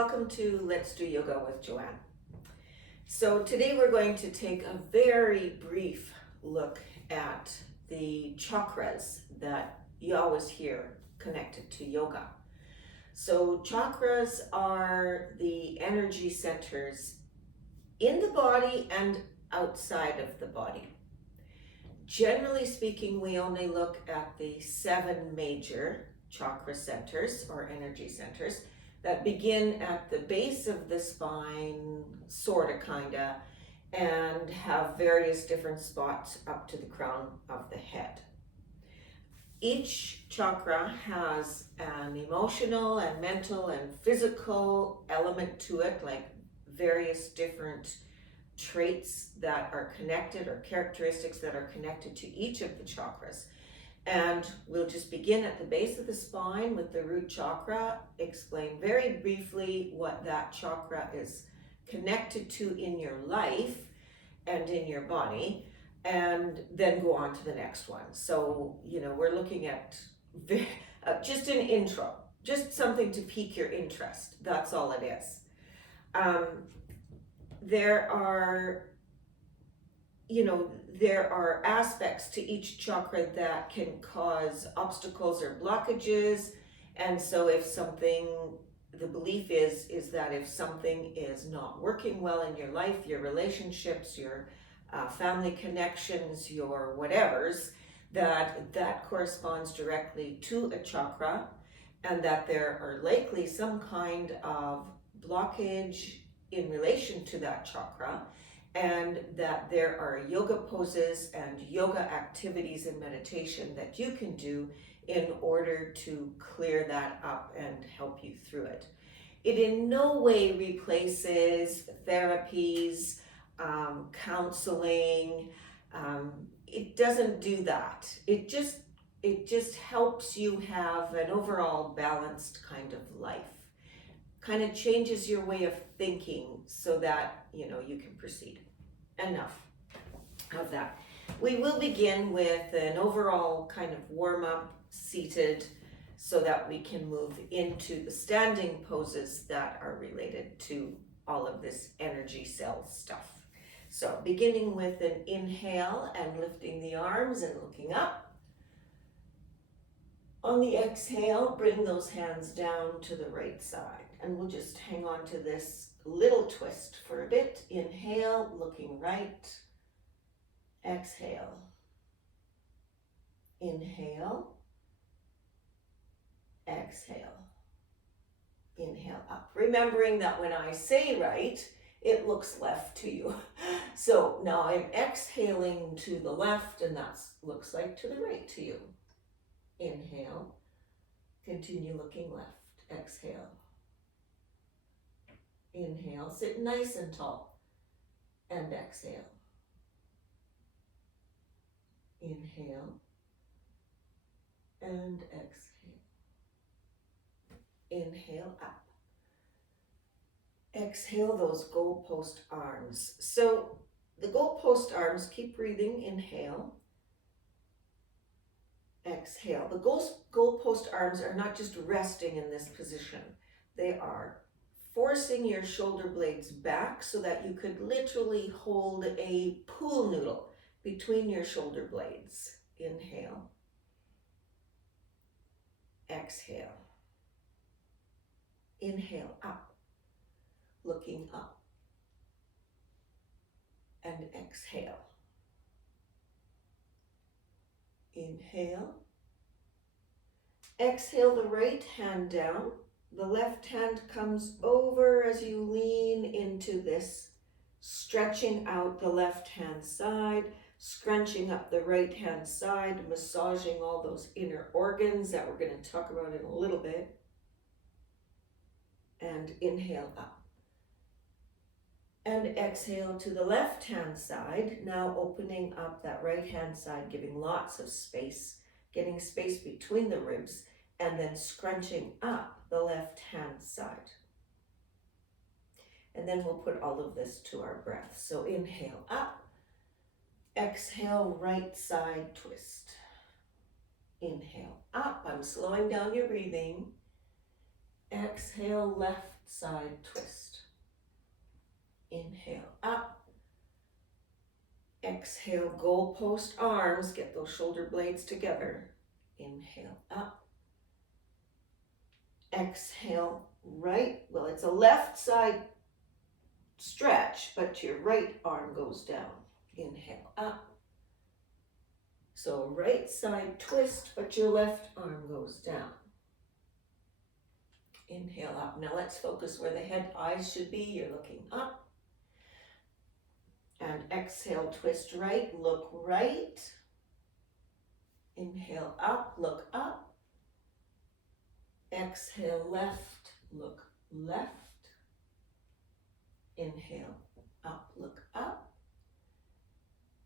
Welcome to Let's Do Yoga with Joanne. So today we're going to take a very brief look at the chakras that you always hear connected to yoga. So chakras are the energy centers in the body and outside of the body. Generally speaking, we only look at the 7 major chakra centers or energy centers that begin at the base of the spine, sorta, kinda, and have various different spots up to the crown of the head. Each chakra has an emotional and mental and physical element to it, like various different traits that are connected or characteristics that are connected to each of the chakras. And we'll just begin at the base of the spine with the root chakra, explain very briefly what that chakra is connected to in your life and in your body, and then go on to the next one. So, we're looking at just an intro, just something to pique your interest. That's all it is. There are aspects to each chakra that can cause obstacles or blockages. And so the belief is that if something is not working well in your life, your relationships, your family connections, your whatevers, that corresponds directly to a chakra, and that there are likely some kind of blockage in relation to that chakra, and that there are yoga poses and yoga activities and meditation that you can do in order to clear that up and help you through it. It in no way replaces therapies, counseling. It doesn't do that. It just helps you have an overall balanced kind of life. Kind of changes your way of thinking so that you can proceed. Enough of that. We will begin with an overall kind of warm-up seated so that we can move into the standing poses that are related to all of this energy cell stuff. So beginning with an inhale and lifting the arms and looking up. On the exhale, bring those hands down to the right side. And we'll just hang on to this little twist for a bit. Inhale, looking right. Exhale. Inhale. Exhale. Inhale up. Remembering that when I say right, it looks left to you. So now I'm exhaling to the left, and that looks like to the right to you. Inhale. Continue looking left. Exhale. Inhale, sit nice and tall, and exhale. Inhale, and exhale. Inhale up. Exhale those goalpost arms. So the goalpost arms, keep breathing, inhale. Exhale. The goalpost arms are not just resting in this position. They are forcing your shoulder blades back so that you could literally hold a pool noodle between your shoulder blades. Inhale. Exhale. Inhale up, looking up. And exhale. Inhale. Exhale the right hand down. The left hand comes over as you lean into this, stretching out the left hand side, scrunching up the right hand side, massaging all those inner organs that we're going to talk about in a little bit. And inhale up. And exhale to the left hand side, now opening up that right hand side, giving lots of space, getting space between the ribs, and then scrunching up the left hand side. And then we'll put all of this to our breath. So inhale up, exhale right side twist. Inhale up, I'm slowing down your breathing. Exhale left side twist. Inhale up. Exhale, goalpost arms, get those shoulder blades together. Inhale up. Exhale, right, well, it's a left side stretch, but your right arm goes down. Inhale up. So right side twist, but your left arm goes down. Inhale up. Now let's focus where the head, eyes should be. You're looking up. And exhale, twist right, look right. Inhale up, look up. Exhale left, look left. Inhale up, look up.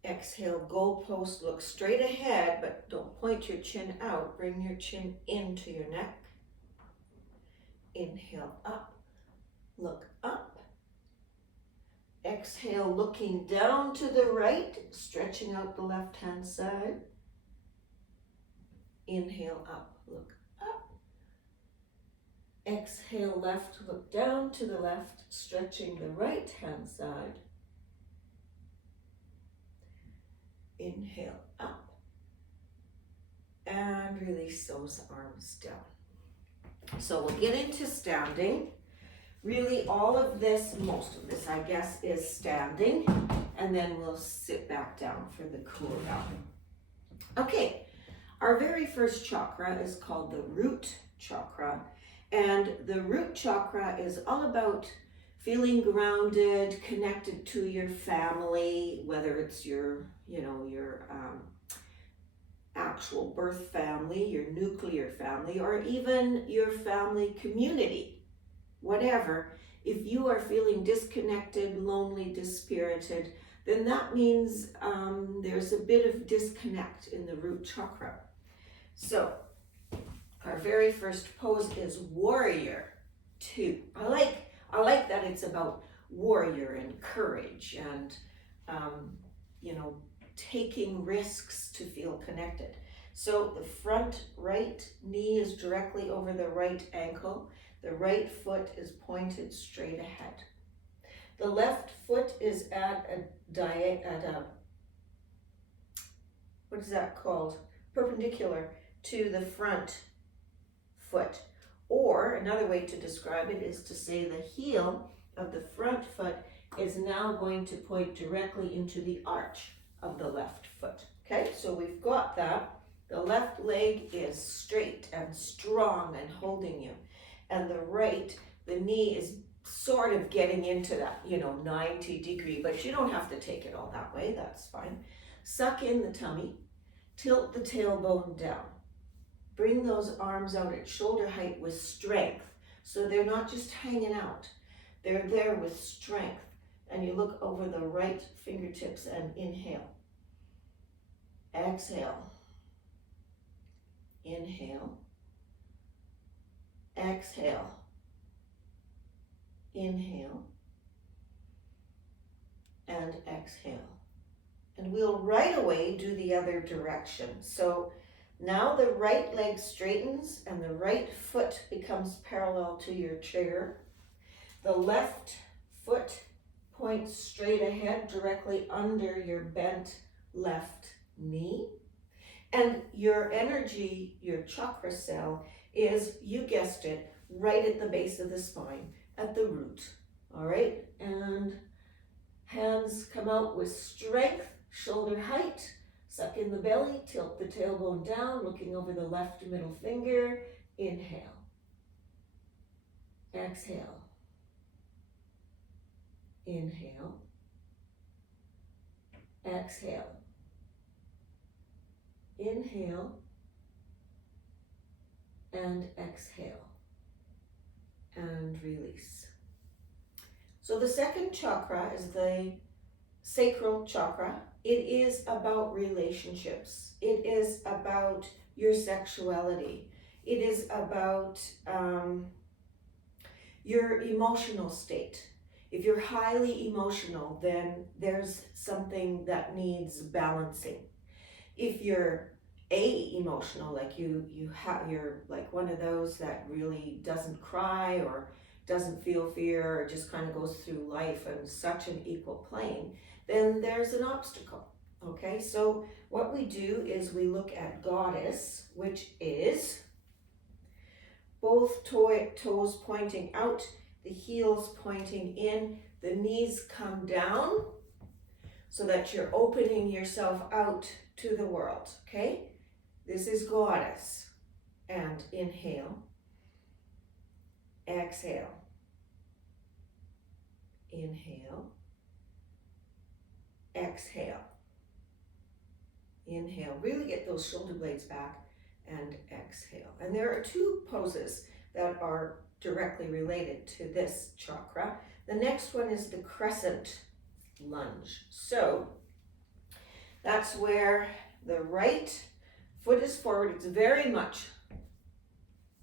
Exhale, goalpost, look straight ahead, but don't point your chin out. Bring your chin into your neck. Inhale up, look up. Exhale, looking down to the right, stretching out the left-hand side. Inhale up, look up. Exhale, left, look down to the left, stretching the right-hand side. Inhale up. And release those arms down. So we'll get into standing. Really, all of this, most of this, I guess, is standing, and then we'll sit back down for the cool down. Okay, our very first chakra is called the Root Chakra, and the Root Chakra is all about feeling grounded, connected to your family, whether it's your actual birth family, your nuclear family, or even your family community. Whatever, if you are feeling disconnected, lonely, dispirited, then that means there's a bit of disconnect in the root chakra. So, our very first pose is Warrior 2. I like that it's about warrior and courage and, taking risks to feel connected. So the front right knee is directly over the right ankle. The right foot is pointed straight ahead. The left foot is at a what is that called? Perpendicular to the front foot. Or another way to describe it is to say the heel of the front foot is now going to point directly into the arch of the left foot. Okay, so we've got that. The left leg is straight and strong and holding you. And the right, the knee is sort of getting into that, 90 degree, but you don't have to take it all that way, that's fine. Suck in the tummy, tilt the tailbone down. Bring those arms out at shoulder height with strength, so they're not just hanging out. They're there with strength. And you look over the right fingertips and inhale. Exhale. Inhale. Exhale. Inhale. And exhale. And we'll right away do the other direction. So now the right leg straightens and the right foot becomes parallel to your chair. The left foot points straight ahead directly under your bent left knee. And your energy, your chakra cell, is, you guessed it, right at the base of the spine, at the root. All right, and hands come out with strength, shoulder height, suck in the belly, tilt the tailbone down, looking over the left middle finger. Inhale. Exhale. Inhale. Exhale. Inhale. And exhale. And release. So the second chakra is the sacral chakra. It is about relationships. It is about your sexuality. It is about your emotional state. If you're highly emotional, then there's something that needs balancing. If you're emotional, like you're like one of those that really doesn't cry, or doesn't feel fear or just kind of goes through life in such an equal plane, then there's an obstacle. Okay, so what we do is we look at Goddess, which is both toes pointing out, the heels pointing in, the knees come down so that you're opening yourself out to the world, okay? This is Goddess. And inhale, exhale, inhale, exhale, inhale. Really get those shoulder blades back and exhale. And there are two poses that are directly related to this chakra. The next one is the Crescent Lunge. So that's where the right foot is forward. It's very much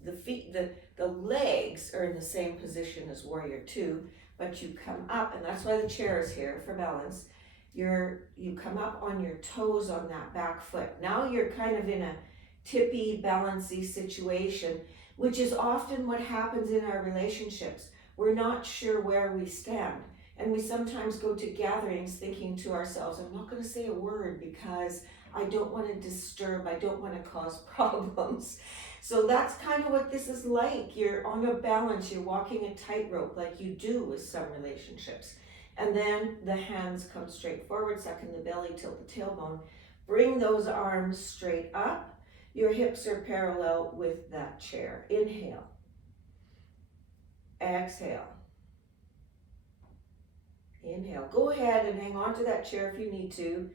the feet, the legs are in the same position as Warrior Two, but you come up, and that's why the chair is here for balance. You come up on your toes on that back foot. Now you're kind of in a tippy, balancy situation, which is often what happens in our relationships. We're not sure where we stand. And we sometimes go to gatherings thinking to ourselves, I'm not going to say a word because I don't want to disturb, I don't want to cause problems. So that's kind of what this is like. You're on a balance, you're walking a tightrope like you do with some relationships. And then the hands come straight forward, suck in the belly, tilt the tailbone. Bring those arms straight up. Your hips are parallel with that chair. Inhale. Exhale. Inhale. Go ahead and hang on to that chair if you need to.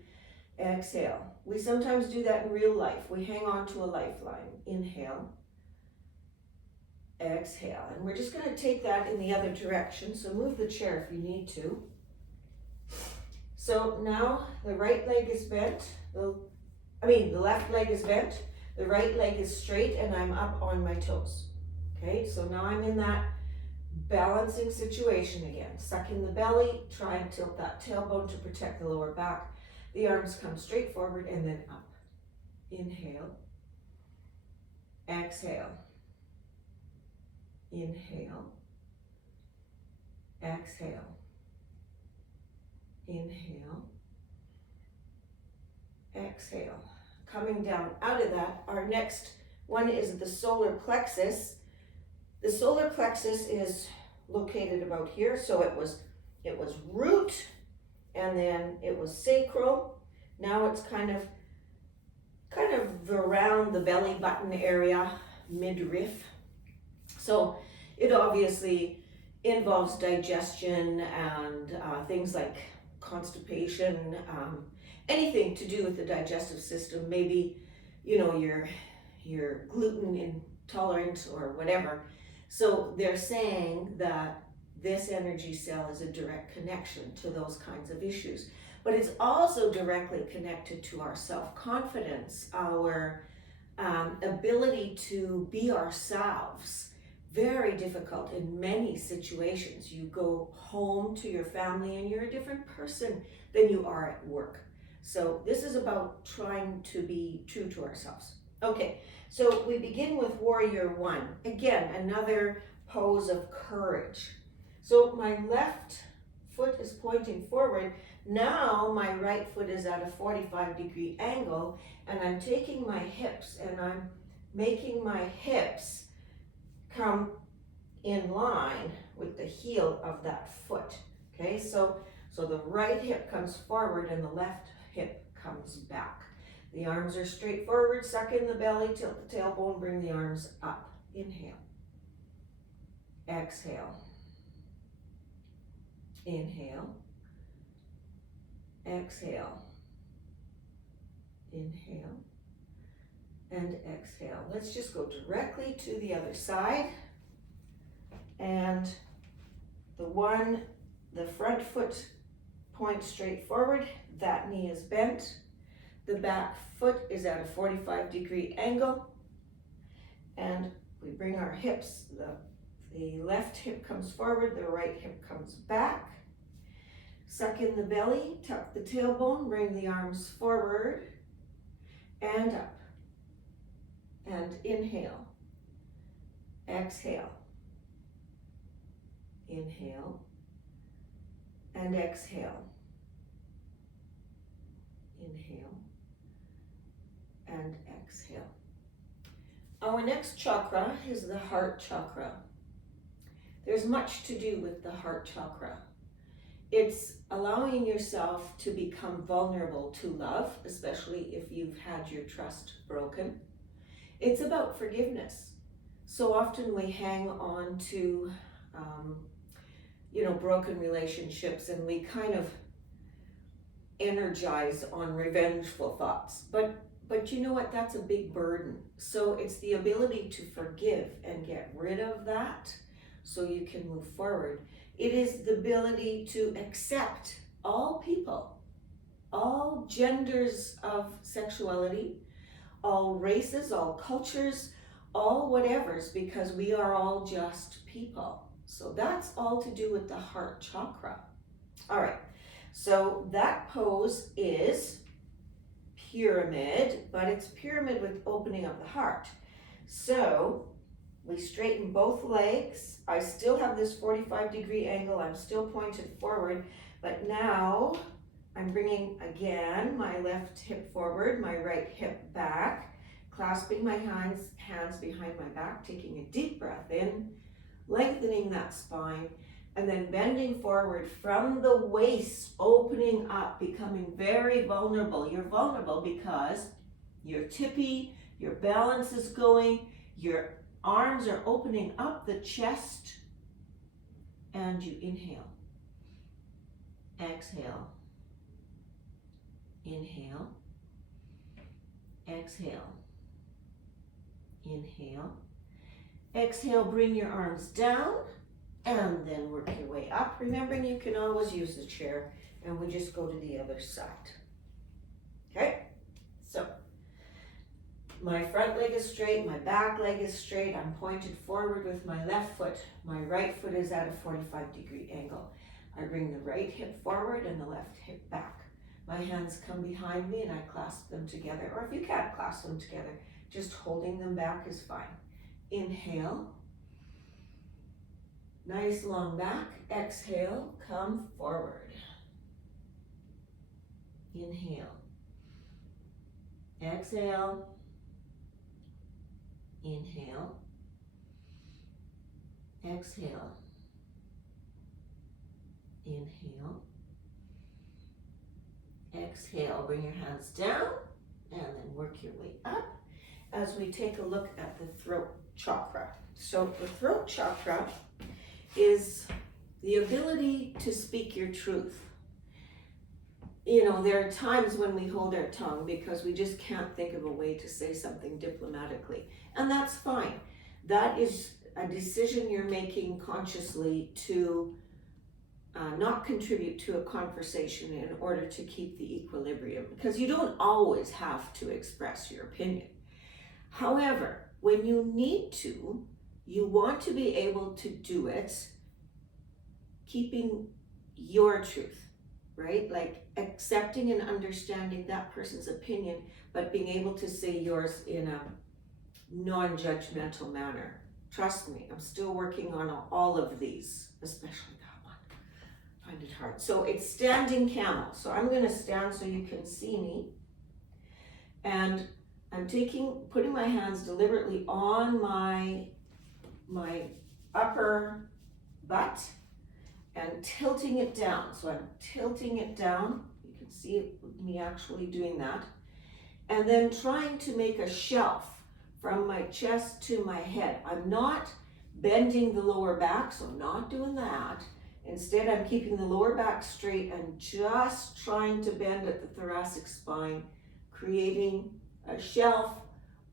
Exhale. We sometimes do that in real life. We hang on to a lifeline. Inhale. Exhale. And we're just going to take that in the other direction. So move the chair if you need to. So now the right leg is bent. The left leg is bent. The right leg is straight and I'm up on my toes. Okay, so now I'm in that balancing situation again. Suck in the belly, try and tilt that tailbone to protect the lower back. The arms come straight forward and then up. Inhale. Exhale. Inhale. Exhale. Inhale. Exhale. Coming down out of that, our next one is the solar plexus. The solar plexus is located about here. So it was root, and then it was sacral. Now it's kind of around the belly button area, midriff. So it obviously involves digestion and things like constipation, anything to do with the digestive system. Maybe, you're gluten intolerant or whatever. So they're saying that this energy cell is a direct connection to those kinds of issues. But it's also directly connected to our self-confidence, our ability to be ourselves. Very difficult in many situations. You go home to your family and you're a different person than you are at work. So this is about trying to be true to ourselves. Okay, so we begin with Warrior One. Again, another pose of courage. So my left foot is pointing forward. Now my right foot is at a 45-degree angle, and I'm taking my hips and I'm making my hips come in line with the heel of that foot. Okay, so the right hip comes forward and the left hip comes back. The arms are straight forward, suck in the belly, tilt the tailbone, bring the arms up. Inhale. Exhale. Inhale. Exhale. Inhale. And exhale. Let's just go directly to the other side. And the front foot points straight forward. That knee is bent. The back foot is at a 45-degree angle. And we bring our hips, the left hip comes forward, the right hip comes back. Suck in the belly, tuck the tailbone, bring the arms forward and up. And inhale, exhale, Inhale. And exhale. Inhale. And exhale. Our next chakra is the heart chakra. There's much to do with the heart chakra. It's allowing yourself to become vulnerable to love, especially if you've had your trust broken. It's about forgiveness. So often we hang on to, broken relationships, and we kind of energize on revengeful thoughts. But you know what? That's a big burden. So it's the ability to forgive and get rid of that so you can move forward. It is the ability to accept all people, all genders of sexuality, all races, all cultures, all whatevers, because we are all just people. So that's all to do with the heart chakra. All right, so that pose is pyramid, but it's pyramid with opening of the heart. So we straighten both legs. I still have this 45-degree angle. I'm still pointed forward, but now I'm bringing again my left hip forward, my right hip back, clasping my hands behind my back, taking a deep breath in, lengthening that spine, and then bending forward from the waist, opening up, becoming very vulnerable. You're vulnerable because you're tippy, your balance is going, your arms are opening up the chest, and you inhale. Exhale. Inhale. Exhale. Inhale. Exhale, bring your arms down, and then work your way up. Remembering you can always use the chair, and we just go to the other side. Okay? So, my front leg is straight, my back leg is straight. I'm pointed forward with my left foot. My right foot is at a 45-degree angle. I bring the right hip forward and the left hip back. My hands come behind me and I clasp them together. Or if you can't clasp them together, just holding them back is fine. Inhale. Nice long back. Exhale, come forward. Inhale. Exhale. Inhale. Exhale. Inhale. Exhale. Bring your hands down and then work your way up as we take a look at the throat chakra. So the throat chakra is the ability to speak your truth. You know, there are times when we hold our tongue because we just can't think of a way to say something diplomatically. And that's fine. That is a decision you're making consciously to not contribute to a conversation in order to keep the equilibrium, because you don't always have to express your opinion. However, when you need to, you want to be able to do it keeping your truth, right? Like accepting and understanding that person's opinion, but being able to say yours in a non-judgmental manner. Trust me, I'm still working on all of these, especially that one. I find it hard. So it's standing camel. So I'm going to stand so you can see me. And I'm putting my hands deliberately on my upper butt and tilting it down. So I'm tilting it down. You can see me actually doing that. And then trying to make a shelf from my chest to my head. I'm not bending the lower back, so I'm not doing that. Instead, I'm keeping the lower back straight and just trying to bend at the thoracic spine, creating a shelf,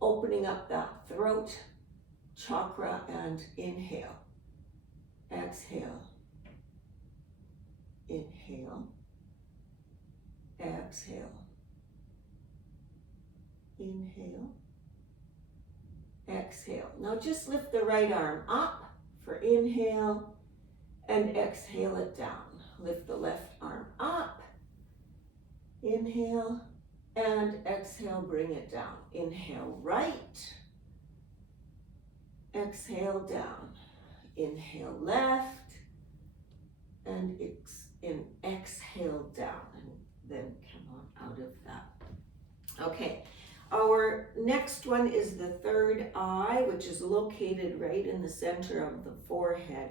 opening up that throat chakra, and inhale. Exhale. Inhale. Exhale. Inhale. Exhale. Now just lift the right arm up for inhale and exhale it down. Lift the left arm up. Inhale and exhale, bring it down. Inhale right. Exhale down. Inhale left. and exhale down, and then come on out of that. Okay, our next one is the third eye, which is located right in the center of the forehead,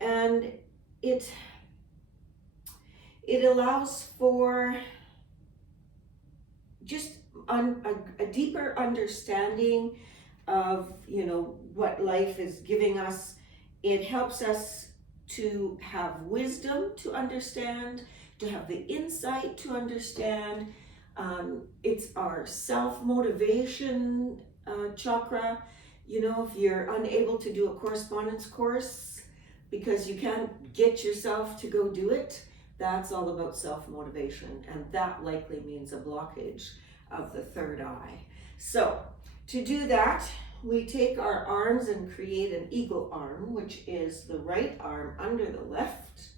and it allows for just a deeper understanding of, you know, what life is giving us. It helps us to have wisdom to understand, to have the insight to understand. It's our self-motivation chakra. You know, if you're unable to do a correspondence course because you can't get yourself to go do it, that's all about self-motivation, and that likely means a blockage of the third eye. So to do that, we take our arms and create an eagle arm, which is the right arm under the left,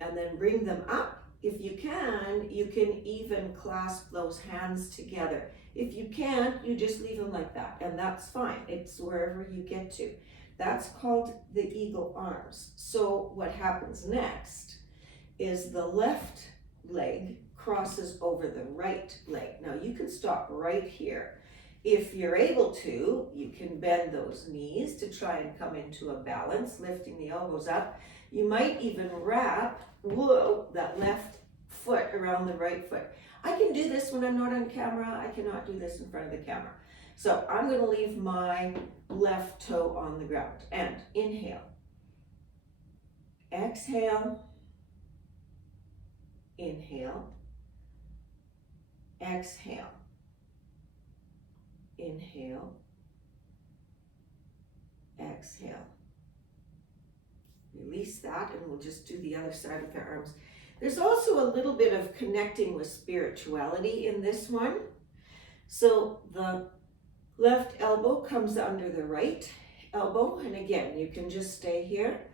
and then bring them up. If you can even clasp those hands together. If you can't, you just leave them like that, and that's fine. It's wherever you get to. That's called the eagle arms. So what happens next is the left leg crosses over the right leg. Now you can stop right here. If you're able to, you can bend those knees to try and come into a balance, lifting the elbows up. You might even wrap that left foot around the right foot. I can do this when I'm not on camera. I cannot do this in front of the camera. So I'm going to leave my left toe on the ground and inhale. Exhale. Inhale. Exhale. Inhale. Exhale. Release that, and we'll just do the other side with our arms. There's also a little bit of connecting with spirituality in this one. So the left elbow comes under the right elbow, and again, you can just stay here,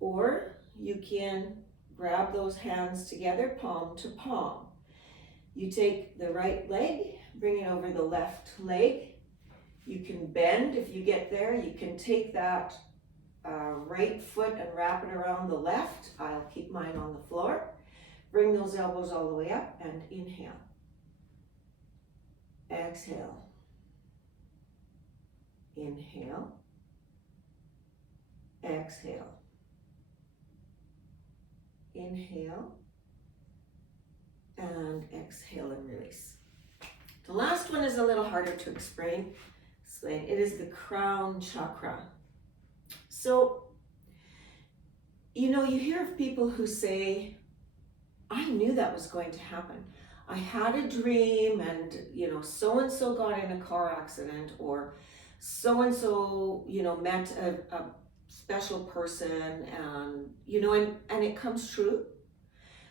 or you can grab those hands together, palm to palm. You take the right leg, bring it over the left leg. You can bend if you get there. You can take that right foot and wrap it around the left. I'll keep mine on the floor. Bring those elbows all the way up and inhale. Exhale. Inhale. Exhale. Inhale. And exhale and release. The last one is a little harder to explain. It is the Crown Chakra. So, you know, you hear of people who say, I knew that was going to happen. I had a dream, and, you know, so-and-so got in a car accident, or so-and-so, you know, met a special person, and, you know, and it comes true.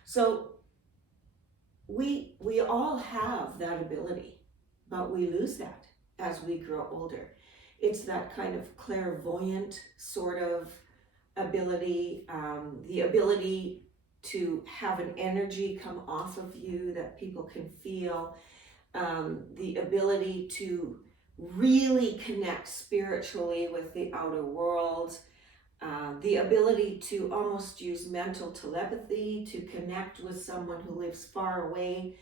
So we all have that ability, but we lose that as we grow older. It's that kind of clairvoyant sort of ability, the ability to have an energy come off of you that people can feel, the ability to really connect spiritually with the outer world, the ability to almost use mental telepathy to connect with someone who lives far away.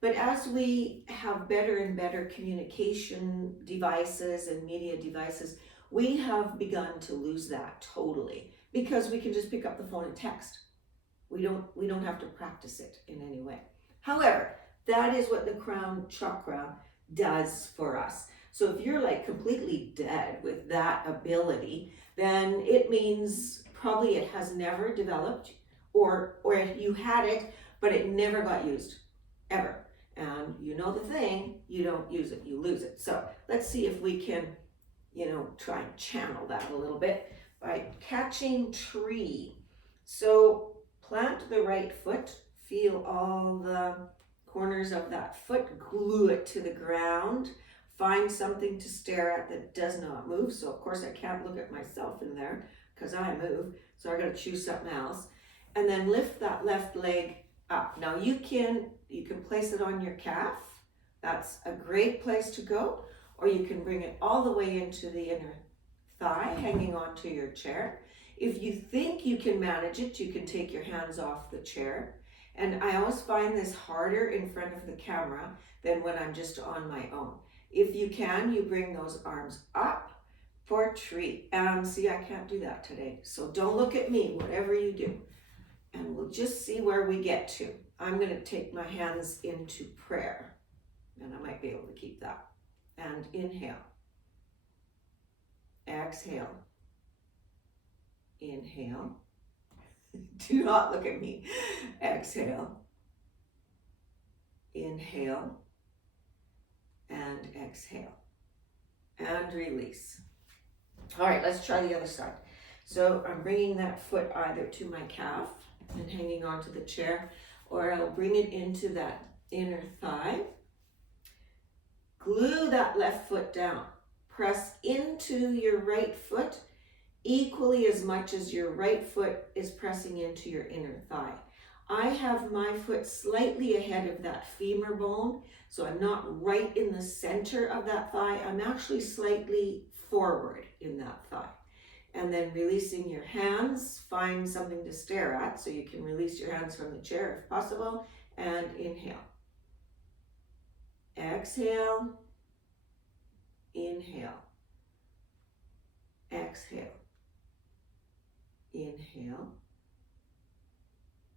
But as we have better and better communication devices and media devices, we have begun to lose that totally, because we can just pick up the phone and text. We don't have to practice it in any way. However, that is what the Crown Chakra does for us. So if you're like completely dead with that ability, then it means probably it has never developed, or you had it, but it never got used, ever. And you know the thing, you don't use it, you lose it. So let's see if we can, you know, try and channel that a little bit by catching tree. So plant the right foot, feel all the corners of that foot, glue it to the ground, find something to stare at that does not move. So of course I can't look at myself in there because I move, so I gotta choose something else. And then lift that left leg up. Now you can place it on your calf. That's a great place to go. Or you can bring it all the way into the inner thigh, hanging onto your chair. If you think you can manage it, you can take your hands off the chair. And I always find this harder in front of the camera than when I'm just on my own. If you can, you bring those arms up for tree. And see, I can't do that today. So don't look at me, whatever you do. And we'll just see where we get to. I'm going to take my hands into prayer. And I might be able to keep that. And inhale. Exhale. Inhale. Do not look at me. Exhale. Inhale. And exhale. And release. All right, let's try the other side. So I'm bringing that foot either to my calf and hanging onto the chair, or I'll bring it into that inner thigh. Glue that left foot down. Press into your right foot equally as much as your right foot is pressing into your inner thigh. I have my foot slightly ahead of that femur bone, so I'm not right in the center of that thigh. I'm actually slightly forward in that thigh. And then releasing your hands, find something to stare at so you can release your hands from the chair if possible, and inhale. Exhale. Inhale. Exhale. Inhale.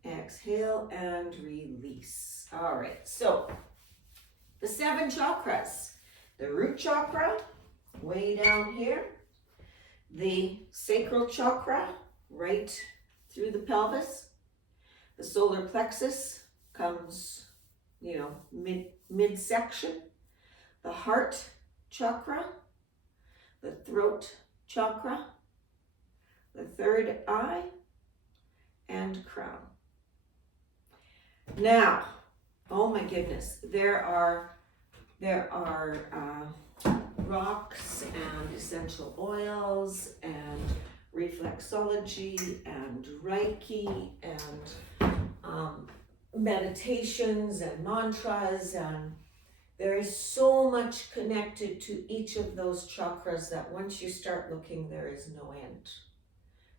Exhale and release. All right, so the 7 chakras. The root chakra, way down here. The sacral chakra, right through the pelvis. The solar plexus comes, midsection. The heart chakra. The throat chakra. The third eye. And crown. Now, oh my goodness, there are rocks and essential oils and reflexology and Reiki and meditations and mantras, and there is so much connected to each of those chakras that once you start looking, there is no end.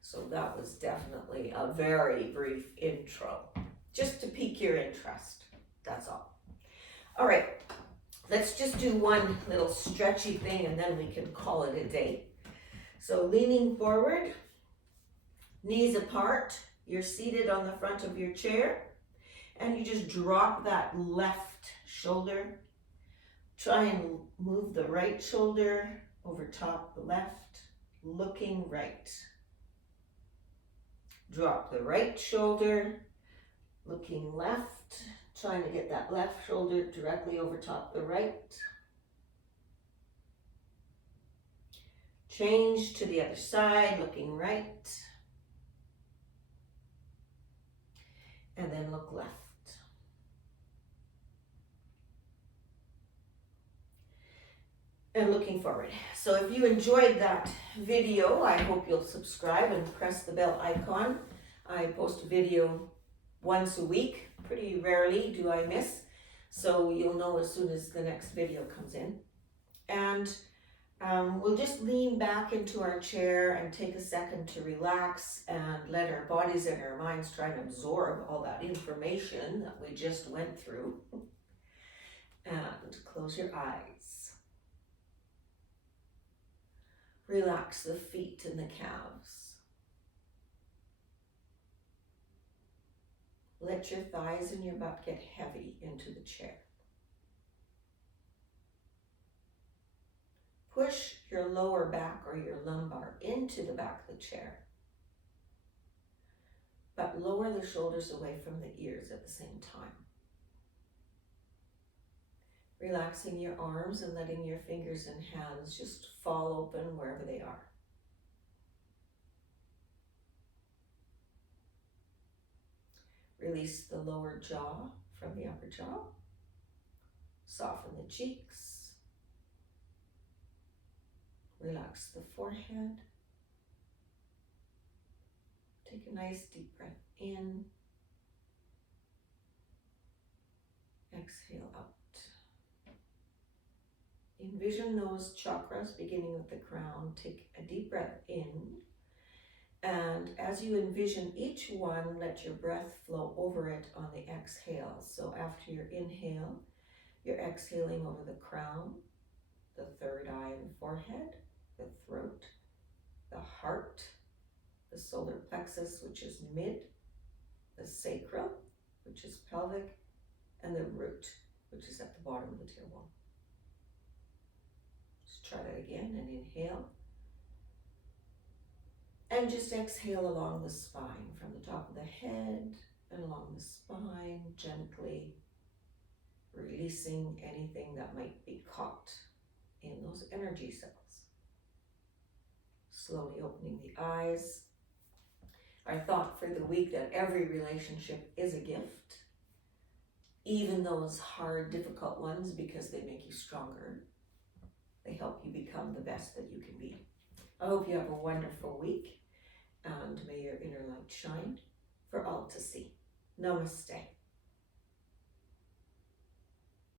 So that was definitely a very brief intro, just to pique your interest, that's all. All right, let's just do one little stretchy thing and then we can call it a day. So leaning forward, knees apart, you're seated on the front of your chair, and you just drop that left shoulder. Try and move the right shoulder over top the left, looking right. Drop the right shoulder, looking left, trying to get that left shoulder directly over top the right. Change to the other side, looking right. And then look left. And looking forward. So if you enjoyed that video, I hope you'll subscribe and press the bell icon. I post a video once a week. Pretty rarely do I miss. So you'll know as soon as the next video comes in. And we'll just lean back into our chair and take a second to relax and let our bodies and our minds try and absorb all that information that we just went through. And close your eyes. Relax the feet and the calves. Let your thighs and your butt get heavy into the chair. Push your lower back or your lumbar into the back of the chair, but lower the shoulders away from the ears at the same time. Relaxing your arms and letting your fingers and hands just fall open wherever they are. Release the lower jaw from the upper jaw. Soften the cheeks. Relax the forehead. Take a nice deep breath in. Exhale out. Envision those chakras beginning with the crown. Take a deep breath in And as you envision each one, let your breath flow over it on the exhale. So after your inhale, you're exhaling over the crown, the third eye and forehead, the throat, the heart, the solar plexus, which is mid, the sacral, which is pelvic, and the root, which is at the bottom of the tailbone. Just try that again and inhale. And just exhale along the spine, from the top of the head and along the spine, gently releasing anything that might be caught in those energy cells. Slowly opening the eyes. Our thought for the week that every relationship is a gift, even those hard, difficult ones, because they make you stronger. They help you become the best that you can be. I hope you have a wonderful week, and may your inner light shine for all to see. Namaste.